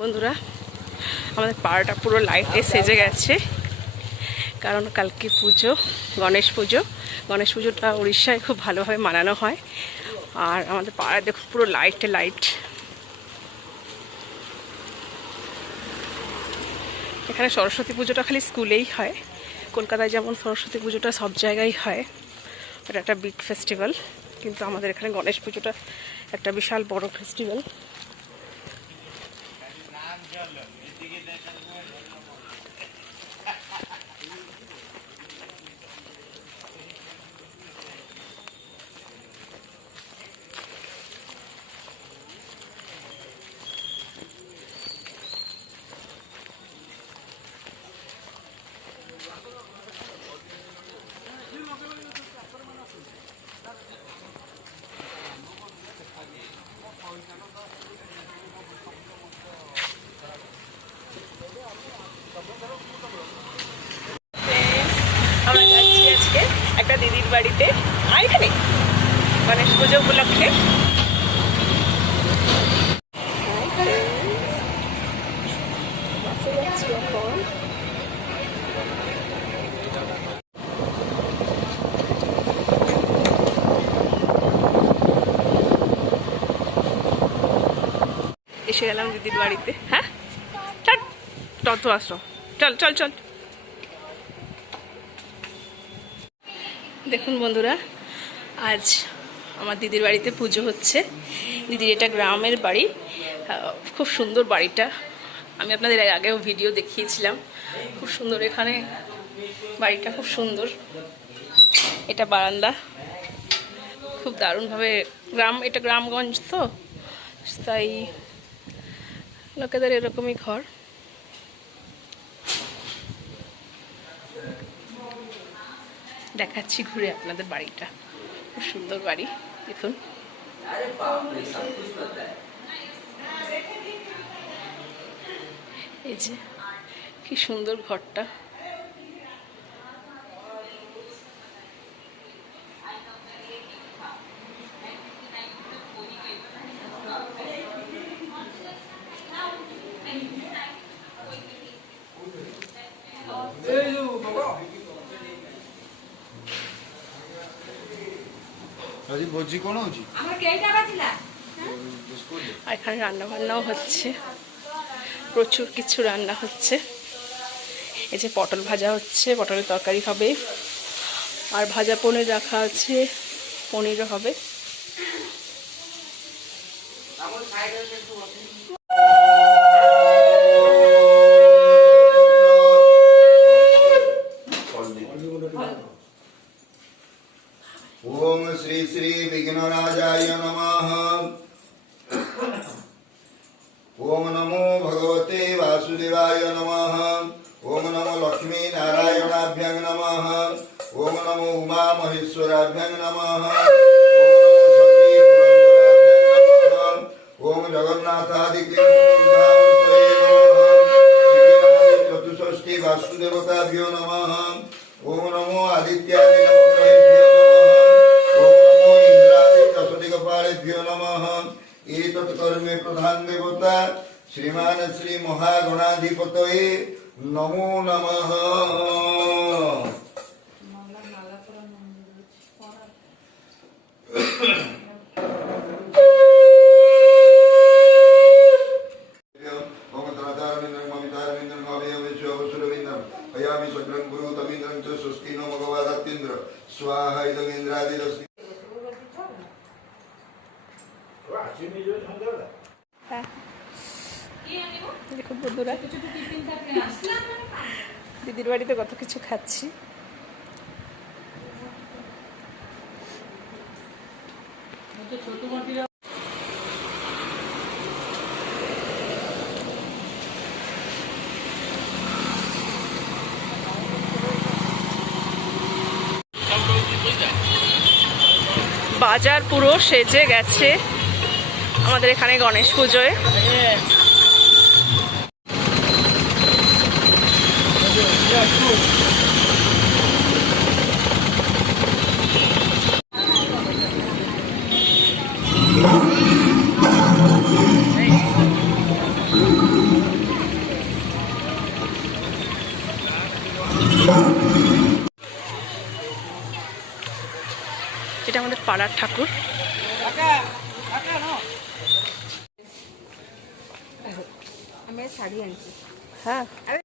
বন্ধুরা, আমাদের পাড়াটা পুরো লাইটে সেজে গেছে, কারণ কালকে পুজো, গণেশ পুজো। গণেশ পুজোটা উড়িষ্যায় খুব ভালোভাবে মানানো হয়। আর আমাদের পাড়া দেখুন পুরো লাইটে লাইট। এখানে সরস্বতী পুজোটা খালি স্কুলেই হয়, কলকাতায় যেমন সরস্বতী পুজোটা সব জায়গায় হয়, এটা একটা বিগ ফেস্টিভ্যাল। কিন্তু আমাদের এখানে গণেশ পুজোটা একটা বিশাল বড় ফেস্টিভ্যাল। আমরা যাচ্ছি আজকে একটা দিদির বাড়িতে, এখানে গণেশ পুজো উপলক্ষে। এসে গেলাম দিদির বাড়িতে। হ্যাঁ চল, তত আসো, চল চল চল। দেখুন বন্ধুরা, আজ আমার দিদির বাড়িতে পুজো হচ্ছে। দিদির এটা গ্রামের বাড়ি, খুব সুন্দর বাড়িটা। আমি আপনাদের আগেও ভিডিও দেখিয়েছিলাম, খুব সুন্দর। এখানে বাড়িটা খুব সুন্দর, এটা বারান্দা, খুব দারুণভাবে এটা গ্রামগঞ্জ তো, তাই লোকেদের এরকমই ঘর। দেখাচ্ছি ঘুরে আপনাদের বাড়িটা, খুব সুন্দর বাড়ি। দেখুন এই যে কি সুন্দর ঘরটা। এখানে রান্না বান্নাও হচ্ছে, প্রচুর কিছু রান্না হচ্ছে। এই যে পটল ভাজা হচ্ছে, পটলের তরকারি হবে, আর ভাজা পনির রাখা আছে, পনিরও হবে। ओम श्री श्री विघ्नराजाय नमः। ओम नमो भगवते वासुदेवाय नमः। ओम नमो लक्ष्मी नारायणाभ्यं नमः। ओम नमो उमा महेश्वराभ्यं नमः। ओम जगन्नाथादिके चतुष्षष्टि वासुदेवताभ्यो नमः। ओम नमो आदित्यादि भ्यो नमः। एतत् कर्मे प्रधान देवता श्रीमान श्री महागणाधिपतये नमो नमः। स्वाहा इदं इंद्रादिदस्ति। দেখুন বন্ধুরা, দিদির বাড়িতে কত কিছু খাচ্ছি। বাজার পুরো সেজে গেছে আমাদের এখানে গণেশ পুজোয়। এটা আমাদের পাড়ার ঠাকুর। আমি শাড়ি আনছি। হ্যাঁ